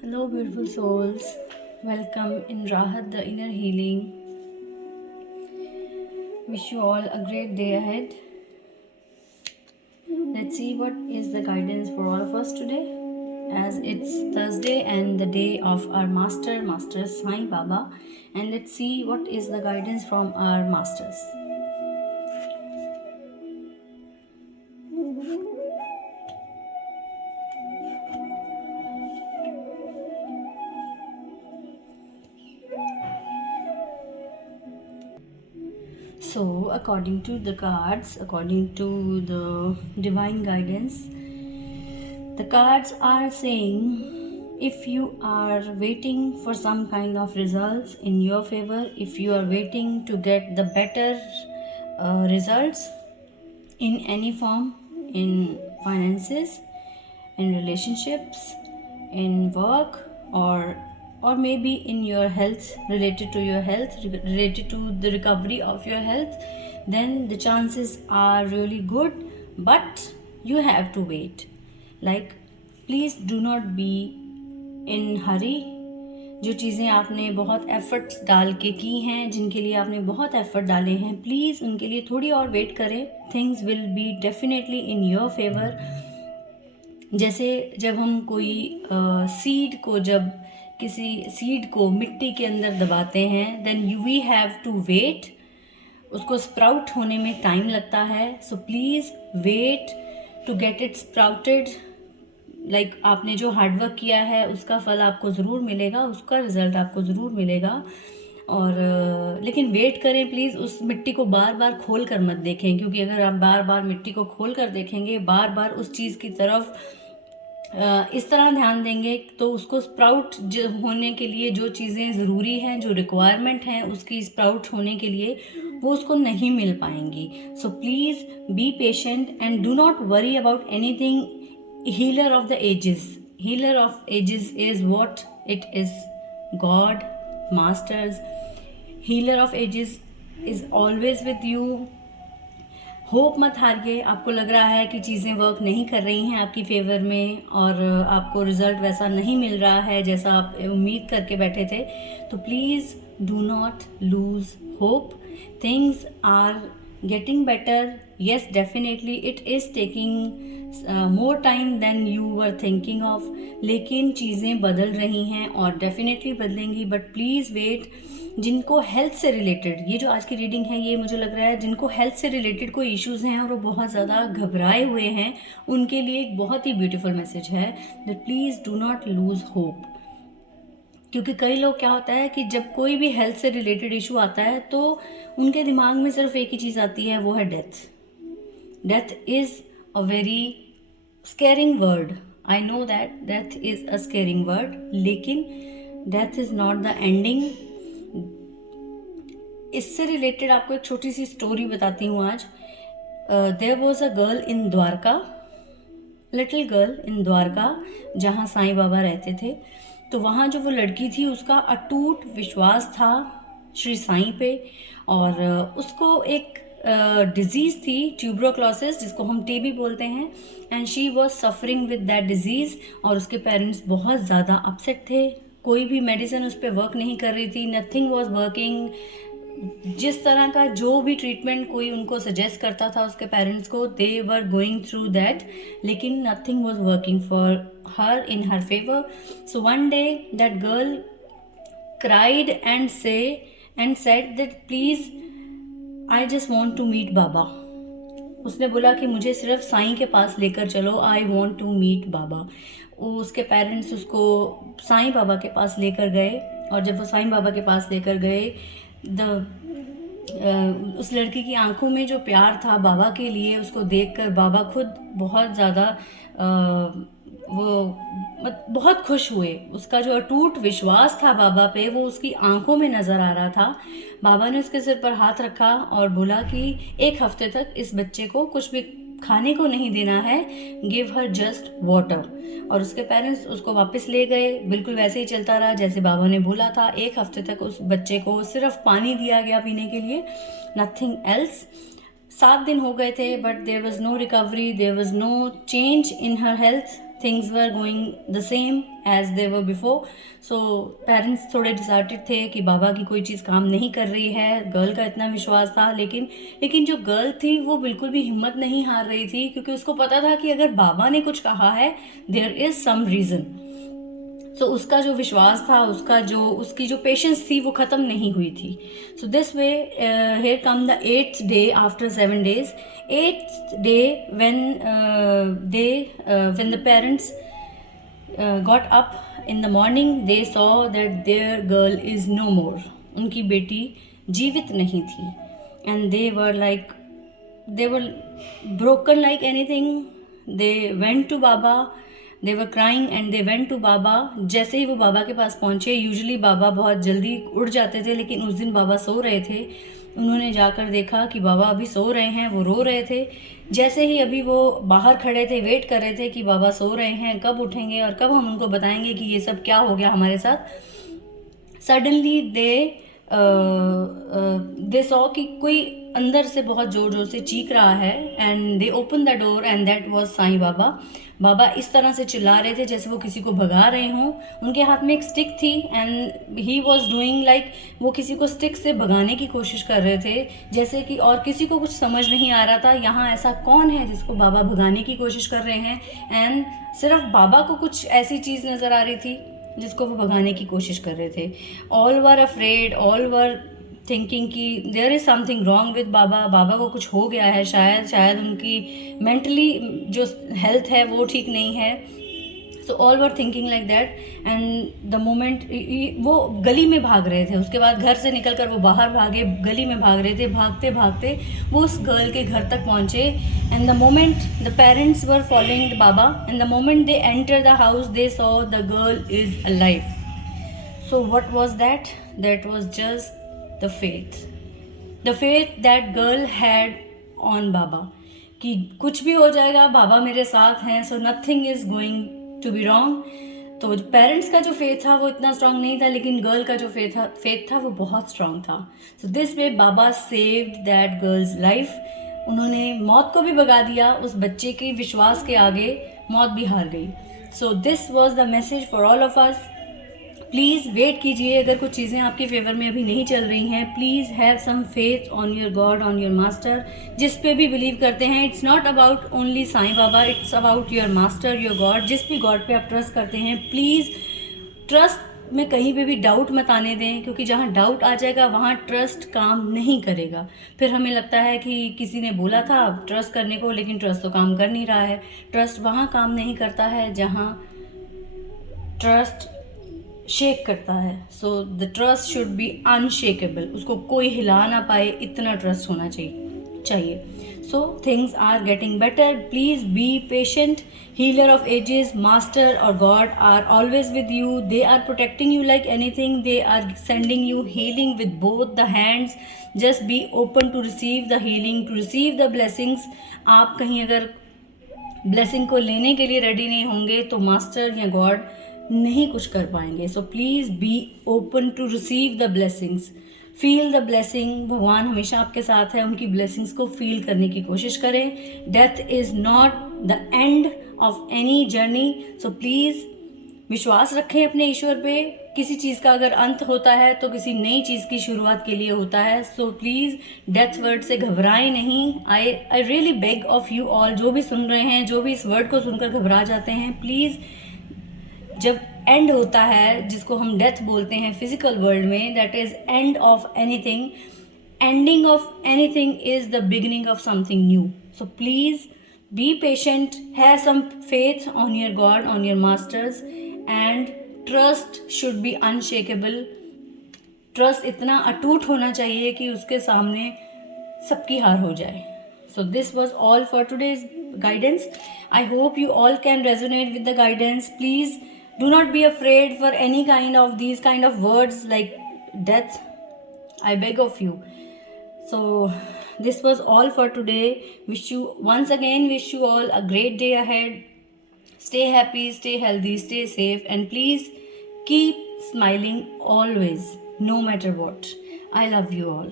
Hello, beautiful souls. Welcome in Rahat, the inner healing. Wish you all a great day ahead. Let's see what is the guidance for all of us today, as it's Thursday and the day of our Master Sai Baba. And let's see what is the guidance from our masters. So, according to the cards, according to the divine guidance, the cards are saying if you are waiting for some kind of results in your favor, if you are waiting to get the better results in any form, in finances, in relationships, in work, or maybe in your health, related to your health, related to the recovery of your health, then the chances are really good, but you have to wait. Like, please do not be in hurry. जो चीज़ें आपने बहुत efforts डाल के की हैं, जिनके लिए आपने बहुत एफर्ट डाले हैं, प्लीज़ उनके लिए थोड़ी और वेट करें. Things will be definitely in your favour. जैसे जब हम कोई सीड को, जब किसी सीड को मिट्टी के अंदर दबाते हैं, then we have to wait. उसको स्प्राउट होने में टाइम लगता है. So please wait to get it sprouted. Like आपने जो हार्डवर्क किया है उसका फल आपको ज़रूर मिलेगा, उसका रिज़ल्ट आपको ज़रूर मिलेगा. और लेकिन वेट करें प्लीज़. उस मिट्टी को बार बार खोल कर मत देखें, क्योंकि अगर आप बार बार मिट्टी को खोल कर देखेंगे, बार बार उस चीज़ की तरफ इस तरह ध्यान देंगे, तो उसको स्प्राउट होने के लिए जो चीज़ें ज़रूरी हैं, जो रिक्वायरमेंट हैं उसकी स्प्राउट होने के लिए, वो उसको नहीं मिल पाएंगी. सो please be patient and do not worry about anything. Healer of the ages. Healer of ages is what it is. God, masters. Healer of ages is always with you. Hope मत हारिए. आपको लग रहा है कि चीज़ें वर्क नहीं कर रही हैं आपकी फेवर में, और आपको रिज़ल्ट वैसा नहीं मिल रहा है जैसा आप उम्मीद करके बैठे थे, तो please do not lose hope. Things are getting better. Yes, definitely it is taking more time than you were thinking of. लेकिन चीज़ें बदल रही हैं और डेफिनेटली बदलेंगी, बट प्लीज़ वेट. जिनको हेल्थ से रिलेटेड, ये जो आज की रीडिंग है, ये मुझे लग रहा है जिनको हेल्थ से रिलेटेड कोई इश्यूज़ हैं और वो बहुत ज़्यादा घबराए हुए हैं, उनके लिए एक बहुत ही ब्यूटीफुल मैसेज है that please do not lose hope. क्योंकि कई लोग, क्या होता है कि जब कोई भी हेल्थ से रिलेटेड इशू आता है तो उनके दिमाग में सिर्फ एक ही चीज़ आती है, वो है death. Death is a very scaring word. I know that death is a scaring word, लेकिन death is not the ending. इससे रिलेटेड आपको एक छोटी सी स्टोरी बताती हूँ आज. There was a girl in Dwarka, little girl in Dwarka, जहाँ साईं बाबा रहते थे. तो वहाँ जो वो लड़की थी, उसका अटूट विश्वास था श्री साईं पे, और उसको एक डिज़ीज़ थी, ट्यूबरोक्लोसिस, जिसको हम टीबी बोलते हैं. And she was suffering with that disease, और उसके पेरेंट्स बहुत ज़्यादा अपसेट थे. कोई भी मेडिसिन उस पर वर्क नहीं कर रही थी. Nothing was working. जिस तरह का जो भी ट्रीटमेंट कोई उनको सजेस्ट करता था उसके पेरेंट्स को, दे वर गोइंग थ्रू दैट, लेकिन nothing was working for her in her favour. So one day that girl cried and said that please I just want to meet बाबा. उसने बोला कि मुझे सिर्फ साईं के पास लेकर चलो, आई वॉन्ट टू मीट बाबा. उसके पेरेंट्स उसको साईं बाबा के पास लेकर गए, और जब वो साईं बाबा के पास लेकर गए, उस लड़की की आंखों में जो प्यार था बाबा के लिए, उसको देखकर बाबा खुद बहुत ज़्यादा बहुत खुश हुए. उसका जो अटूट विश्वास था बाबा पे, वो उसकी आंखों में नज़र आ रहा था. बाबा ने उसके सिर पर हाथ रखा और बोला कि 1 हफ्ते तक इस बच्चे को कुछ भी खाने को नहीं देना है, गिव हर जस्ट वाटर. और उसके पेरेंट्स उसको वापस ले गए. बिल्कुल वैसे ही चलता रहा जैसे बाबा ने बोला था. 1 हफ्ते तक उस बच्चे को सिर्फ पानी दिया गया पीने के लिए, नथिंग एल्स. 7 दिन हो गए थे, but there was no recovery, there was no change in her health. things were going the same as they were before. So parents थोड़े डिसाइडेड थे कि बाबा की कोई चीज़ काम नहीं कर रही है. गर्ल का इतना विश्वास था, लेकिन जो गर्ल थी वो बिल्कुल भी हिम्मत नहीं हार रही थी, क्योंकि उसको पता था कि अगर बाबा ने कुछ कहा है देयर इज सम रीज़न. तो उसका जो विश्वास था, उसकी जो पेशेंस थी वो ख़त्म नहीं हुई थी. So this way here come the 8th day after 7 days. 8th day when the parents got up in the morning, they saw that their girl is no more. उनकी बेटी जीवित नहीं थी. And they were broken like anything. They went to Baba. They were crying and they went to Baba. जैसे ही वो बाबा के पास पहुँचे, usually बाबा बहुत जल्दी उठ जाते थे, लेकिन उस दिन बाबा सो रहे थे. उन्होंने जाकर देखा कि बाबा अभी सो रहे हैं. वो रो रहे थे. जैसे ही अभी वो बाहर खड़े थे, वेट कर रहे थे कि बाबा सो रहे हैं, कब उठेंगे और कब हम उनको बताएंगे कि ये सब क्या हो गया हमारे साथ. सडनली दे सॉ कि कोई अंदर से बहुत ज़ोर ज़ोर से चीख रहा है. And they open the door and that was Sai Baba. Baba इस तरह से चिल्ला रहे थे जैसे वो किसी को भगा रहे हों. उनके हाथ में एक स्टिक थी and he was doing like वो किसी को स्टिक से भगाने की कोशिश कर रहे थे, जैसे कि, और किसी को कुछ समझ नहीं आ रहा था यहाँ ऐसा कौन है जिसको बाबा भगाने की कोशिश कर रहे हैं. एंड सिर्फ बाबा को कुछ ऐसी चीज़ नज़र आ रही थी जिसको वो भगाने की कोशिश कर रहे थे. All were afraid, all were thinking कि there is something wrong with Baba. Baba को कुछ हो गया है, शायद उनकी मेंटली जो हेल्थ है वो ठीक नहीं है. So all were thinking like that. And the moment वो गली में भाग रहे थे, उसके बाद घर से निकलकर वो बाहर भागे, गली में भाग रहे थे. भागते भागते वो उस गर्ल के घर तक पहुँचे. And the moment the parents were following the Baba, and the moment they enter the house they saw the girl is alive. So what was that? That was just the faith that girl had on Baba, कि कुछ भी हो जाएगा, बाबा मेरे साथ हैं, so nothing is going to be wrong. तो parents का जो फेथ था वो इतना स्ट्रांग नहीं था, लेकिन गर्ल का जो फेथ था वो बहुत स्ट्रांग था. So this way Baba saved that girls life. उन्होंने मौत को भी भगा दिया. उस बच्चे के विश्वास के आगे मौत भी हार गई. So this was the message for all of us. Please wait कीजिए. अगर कुछ चीज़ें आपके फेवर में अभी नहीं चल रही हैं, please have some faith on your god, on your master, जिस पे भी बिलीव करते हैं. It's not about only Sai Baba, it's about your master, your god. जिस भी गॉड पे आप ट्रस्ट करते हैं, प्लीज़ ट्रस्ट में कहीं पे भी डाउट मत आने दें, क्योंकि जहाँ डाउट आ जाएगा वहाँ ट्रस्ट काम नहीं करेगा. फिर हमें लगता है कि किसी ने बोला था ट्रस्ट करने को, लेकिन ट्रस्ट तो काम कर नहीं रहा है. ट्रस्ट वहाँ काम नहीं करता है जहाँ ट्रस्ट शेक करता है. So the trust should be unshakeable. उसको कोई हिला ना पाए, इतना ट्रस्ट होना चाहिए. So things are getting better. Please be patient. Healer of ages, master और god are always with you. They are protecting you like anything. They are sending you healing with both the hands. Just be open to receive the healing, to receive the blessings. आप कहीं अगर blessing को लेने के लिए ready नहीं होंगे तो मास्टर या गॉड नहीं कुछ कर पाएंगे. So please be open to receive the blessings. Feel the blessing. भगवान हमेशा आपके साथ है. उनकी ब्लेसिंग्स को फील करने की कोशिश करें. Death is not the end of any journey. So please विश्वास रखें अपने ईश्वर पे. किसी चीज़ का अगर अंत होता है तो किसी नई चीज़ की शुरुआत के लिए होता है. सो प्लीज़ डेथ वर्ड से घबराएं नहीं. I really beg of you all, जो भी सुन रहे हैं, जो भी इस वर्ड को सुनकर घबरा जाते हैं, प्लीज़ जब एंड होता है, जिसको हम डेथ बोलते हैं फिजिकल वर्ल्ड में, that is end of anything. Ending of anything is the beginning of something new. So please be patient, have some faith on your god, on your masters, and trust should be unshakable. Trust इतना अटूट होना चाहिए कि उसके सामने सबकी हार हो जाए. So this was all for today's guidance. I hope you all can resonate with the guidance. Please do not be afraid for any kind of these kind of words like death. I beg of you. So this was all for today. Wish you all a great day ahead. Stay happy, stay healthy, stay safe, and please keep smiling always, no matter what. I love you all.